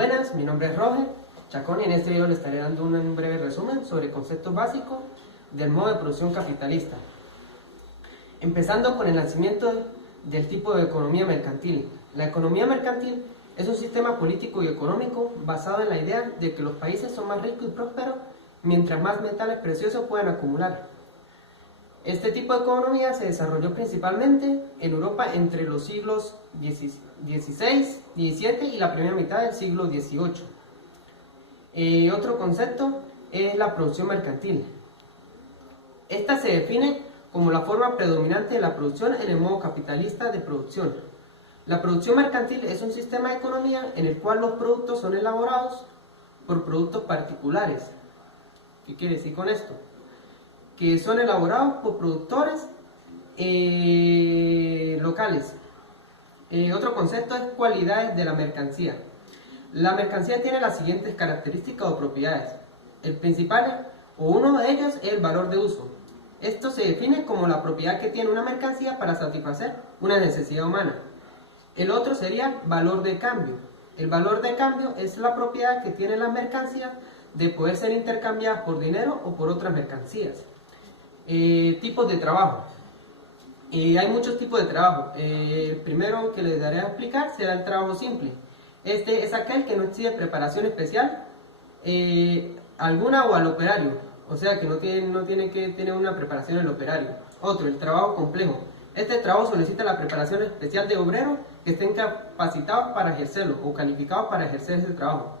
buenas, mi nombre es Roger Chacón y en este video les estaré dando un breve resumen sobre conceptos básicos del modo de producción capitalista. Empezando con el nacimiento del tipo de economía mercantil. La economía mercantil es un sistema político y económico basado en la idea de que los países son más ricos y prósperos mientras más metales preciosos puedan acumular. Este tipo de economía se desarrolló principalmente en Europa entre los siglos XVI, XVII y la primera mitad del siglo XVIII. Otro concepto es la producción mercantil. Esta se define como la forma predominante de la producción en el modo capitalista de producción. La producción mercantil es un sistema de economía en el cual los productos son elaborados por productos particulares. ¿Qué quiere decir con esto? Que son elaborados por productores locales. Otro concepto es cualidades de la mercancía. La mercancía tiene las siguientes características o propiedades. El principal, o uno de ellos, es el valor de uso. Esto se define como la propiedad que tiene una mercancía para satisfacer una necesidad humana. El otro sería valor de cambio. El valor de cambio es la propiedad que tiene la mercancía de poder ser intercambiadas por dinero o por otras mercancías. Tipos de trabajo. Hay muchos tipos de trabajo. El primero que les daré a explicar será el trabajo simple. Este es aquel que no exige preparación especial alguna o al operario, o sea que no tiene que tener una preparación el operario. Otro, el trabajo complejo. Este trabajo solicita la preparación especial de obreros que estén capacitados para ejercerlo o calificados para ejercer ese trabajo.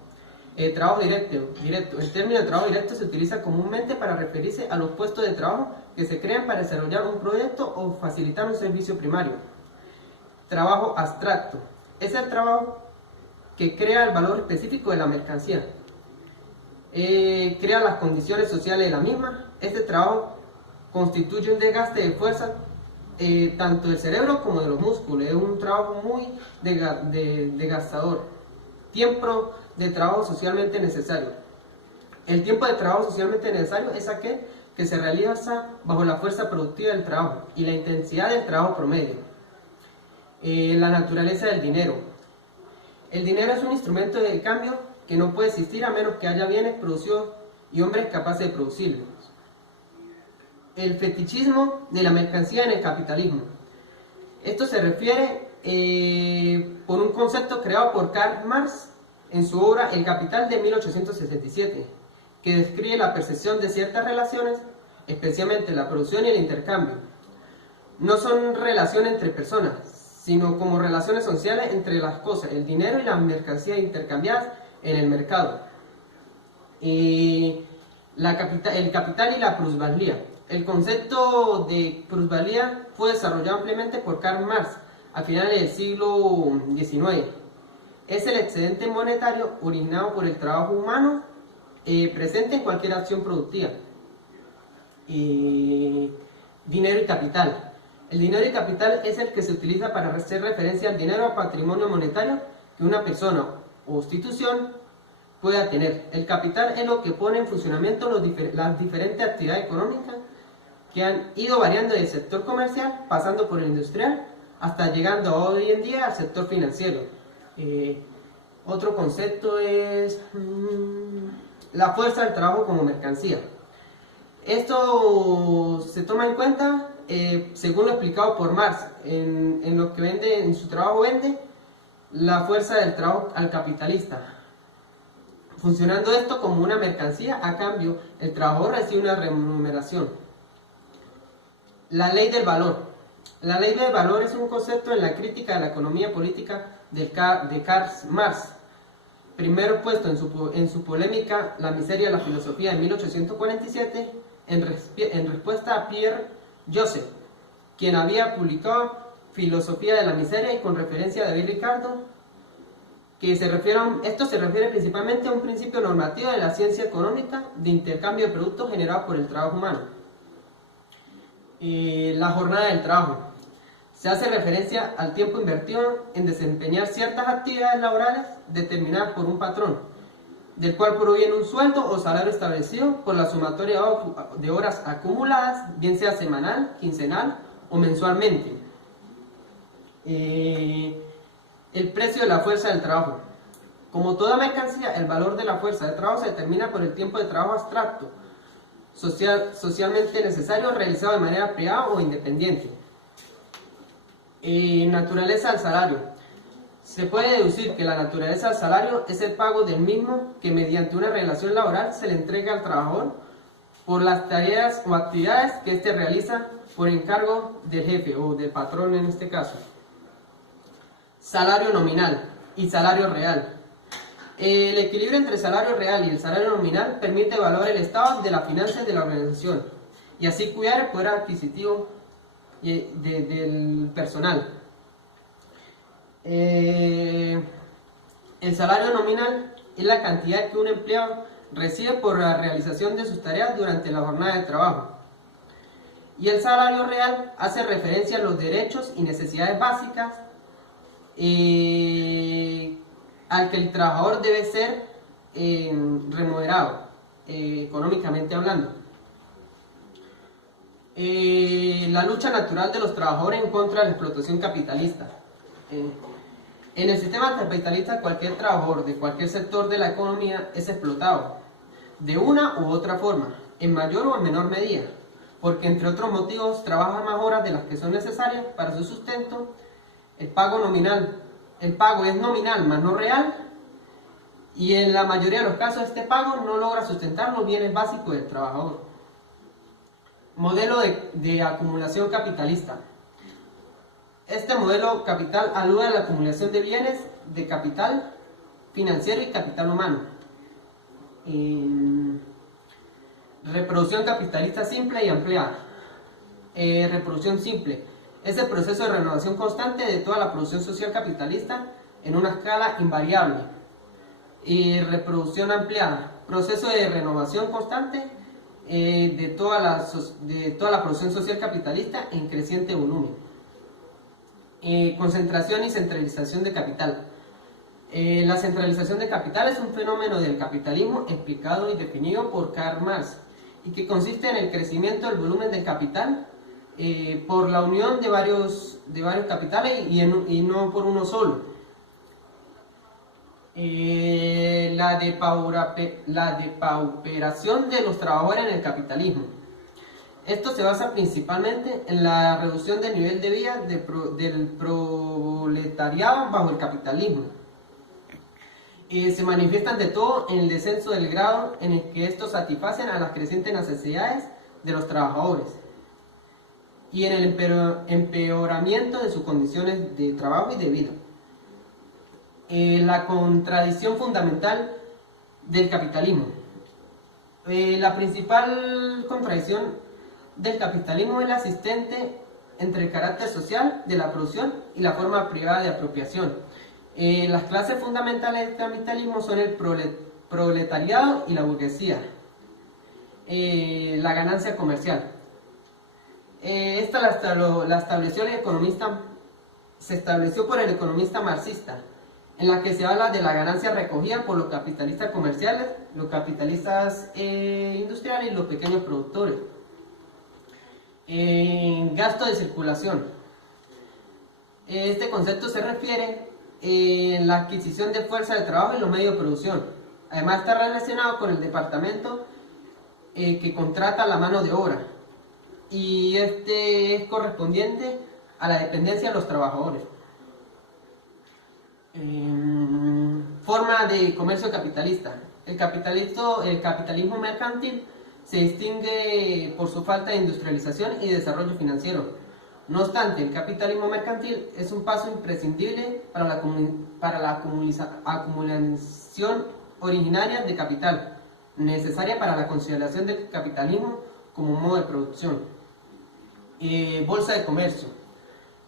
Trabajo directo. El término de trabajo directo se utiliza comúnmente para referirse a los puestos de trabajo que se crean para desarrollar un proyecto o facilitar un servicio primario. Trabajo abstracto. Es el trabajo que crea el valor específico de la mercancía. Crea las condiciones sociales de la misma. Este trabajo constituye un desgaste de fuerza tanto del cerebro como de los músculos. Es un trabajo muy desgastador. Tiempo de trabajo socialmente necesario. El tiempo de trabajo socialmente necesario es aquel que se realiza bajo la fuerza productiva del trabajo y la intensidad del trabajo promedio. La naturaleza del dinero. El dinero es un instrumento de cambio que no puede existir a menos que haya bienes producidos y hombres capaces de producirlos. El fetichismo de la mercancía en el capitalismo. Esto se refiere por un concepto creado por Karl Marx en su obra El Capital de 1867, que describe la percepción de ciertas relaciones, especialmente la producción y el intercambio. No son relaciones entre personas, sino como relaciones sociales entre las cosas, el dinero y las mercancías intercambiadas en el mercado. El capital y la plusvalía. El concepto de plusvalía fue desarrollado ampliamente por Karl Marx a finales del siglo XIX. Es el excedente monetario originado por el trabajo humano presente en cualquier acción productiva. Dinero y capital. El dinero y capital es el que se utiliza para hacer referencia al dinero o patrimonio monetario que una persona o institución pueda tener. El capital es lo que pone en funcionamiento las diferentes actividades económicas que han ido variando del sector comercial, pasando por el industrial, hasta llegando hoy en día al sector financiero. Otro concepto es la fuerza del trabajo como mercancía. Esto se toma en cuenta según lo explicado por Marx en lo que vende, en su trabajo vende la fuerza del trabajo al capitalista, funcionando esto como una mercancía. A cambio el trabajador recibe una remuneración. La ley del valor. La ley del valor es un concepto en la crítica de la economía política de Karl Marx, primero puesto en su polémica La miseria de la filosofía de 1847, en respuesta a Pierre Joseph, quien había publicado Filosofía de la miseria, y con referencia a David Ricardo, esto se refiere principalmente a un principio normativo de la ciencia económica de intercambio de productos generados por el trabajo humano. La jornada del trabajo. Se hace referencia al tiempo invertido en desempeñar ciertas actividades laborales determinadas por un patrón, del cual proviene un sueldo o salario establecido por la sumatoria de horas acumuladas, bien sea semanal, quincenal o mensualmente. El precio de la fuerza del trabajo. Como toda mercancía, el valor de la fuerza de trabajo se determina por el tiempo de trabajo abstracto, socialmente necesario, realizado de manera privada o independiente. Naturaleza del salario. Se puede deducir que la naturaleza del salario es el pago del mismo que mediante una relación laboral se le entrega al trabajador por las tareas o actividades que éste realiza por encargo del jefe o del patrón en este caso. Salario nominal y salario real. El equilibrio entre el salario real y el salario nominal permite evaluar el estado de las finanzas de la organización y así cuidar el poder adquisitivo del personal. El salario nominal es la cantidad que un empleado recibe por la realización de sus tareas durante la jornada de trabajo. Y el salario real hace referencia a los derechos y necesidades básicas al que el trabajador debe ser remunerado, económicamente hablando. La lucha natural de los trabajadores en contra de la explotación capitalista. En el sistema capitalista, cualquier trabajador de cualquier sector de la economía es explotado, de una u otra forma, en mayor o en menor medida, porque entre otros motivos trabaja más horas de las que son necesarias para su sustento. El pago es nominal, más no real, y en la mayoría de los casos este pago no logra sustentar los bienes básicos del trabajador. Modelo de acumulación capitalista. Este modelo capital alude a la acumulación de bienes de capital financiero y capital humano. Reproducción capitalista simple y ampliada. Reproducción simple es el proceso de renovación constante de toda la producción social capitalista en una escala invariable. Y reproducción ampliada, proceso de renovación constante de toda la producción social capitalista en creciente volumen. Concentración y centralización de capital. La centralización de capital es un fenómeno del capitalismo explicado y definido por Karl Marx y que consiste en el crecimiento del volumen del capital por la unión de varios capitales y no por uno solo. La depauperación de los trabajadores en el capitalismo. Esto se basa principalmente en la reducción del nivel de vida del proletariado bajo el capitalismo. Se manifiesta ante todo en el descenso del grado en el que estos satisfacen a las crecientes necesidades de los trabajadores y en el empeoramiento de sus condiciones de trabajo y de vida. La contradicción fundamental del capitalismo. La principal contradicción del capitalismo es la existente entre el carácter social de la producción y la forma privada de apropiación. Las clases fundamentales del capitalismo son el proletariado y la burguesía. La ganancia comercial. Esta la estableció el economista, se estableció por el economista marxista, en la que se habla de la ganancia recogida por los capitalistas comerciales, los capitalistas industriales y los pequeños productores. Gasto de circulación. Este concepto se refiere a la adquisición de fuerza de trabajo y los medios de producción. Además está relacionado con el departamento que contrata la mano de obra y este es correspondiente a la dependencia de los trabajadores. Forma de comercio capitalista. El capitalismo mercantil se distingue por su falta de industrialización y desarrollo financiero. No obstante, el capitalismo mercantil es un paso imprescindible para la acumulación originaria de capital, necesaria para la consideración del capitalismo como modo de producción. Bolsa de comercio.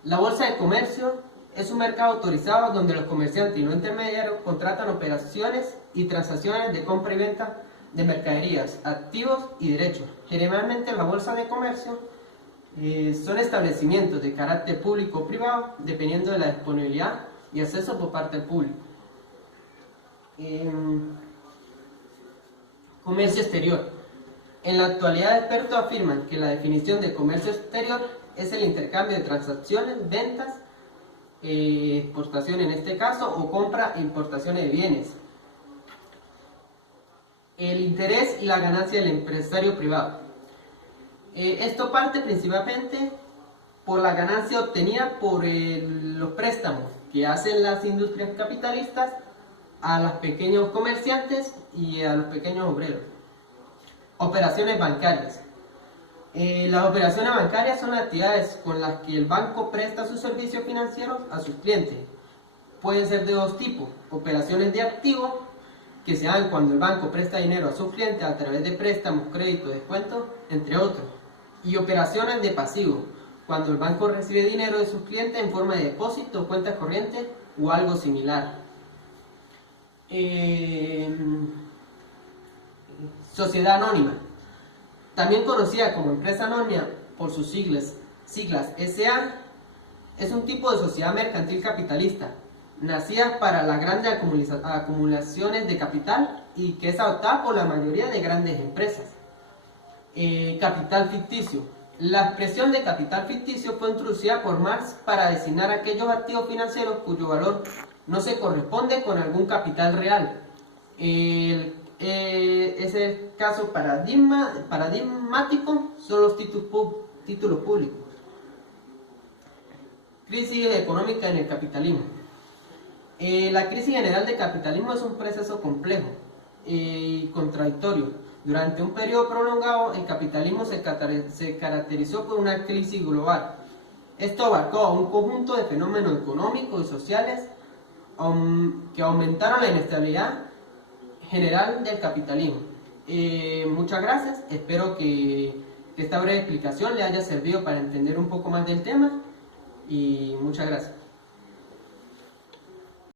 La bolsa de comercio es un mercado autorizado donde los comerciantes y los intermediarios contratan operaciones y transacciones de compra y venta de mercaderías, activos y derechos. Generalmente la bolsa de comercio son establecimientos de carácter público o privado, dependiendo de la disponibilidad y acceso por parte del público. Comercio exterior. En la actualidad, expertos afirman que la definición de comercio exterior es el intercambio de transacciones, ventas exportación en este caso, o compra e importaciones de bienes. El interés y la ganancia del empresario privado. Esto parte principalmente por la ganancia obtenida por los préstamos que hacen las industrias capitalistas a los pequeños comerciantes y a los pequeños obreros. Operaciones bancarias. Las operaciones bancarias son actividades con las que el banco presta sus servicios financieros a sus clientes. Pueden ser de dos tipos: operaciones de activo, que se dan cuando el banco presta dinero a sus clientes a través de préstamos, créditos, descuentos, entre otros. Y operaciones de pasivo, cuando el banco recibe dinero de sus clientes en forma de depósito, cuentas corrientes o algo similar. Sociedad anónima, también conocida como empresa anónima por sus siglas SA, es un tipo de sociedad mercantil capitalista, nacida para las grandes acumulaciones de capital y que es adoptada por la mayoría de grandes empresas. Capital ficticio. La expresión de capital ficticio fue introducida por Marx para designar aquellos activos financieros cuyo valor no se corresponde con algún capital real. Es el caso paradigmático son los títulos públicos. Crisis económica en el capitalismo. La crisis general del capitalismo es un proceso complejo y contradictorio. Durante un periodo prolongado, el capitalismo se caracterizó por una crisis global. Esto abarcó a un conjunto de fenómenos económicos y sociales que aumentaron la inestabilidad general del capitalismo. Muchas gracias, espero que esta breve explicación le haya servido para entender un poco más del tema y muchas gracias.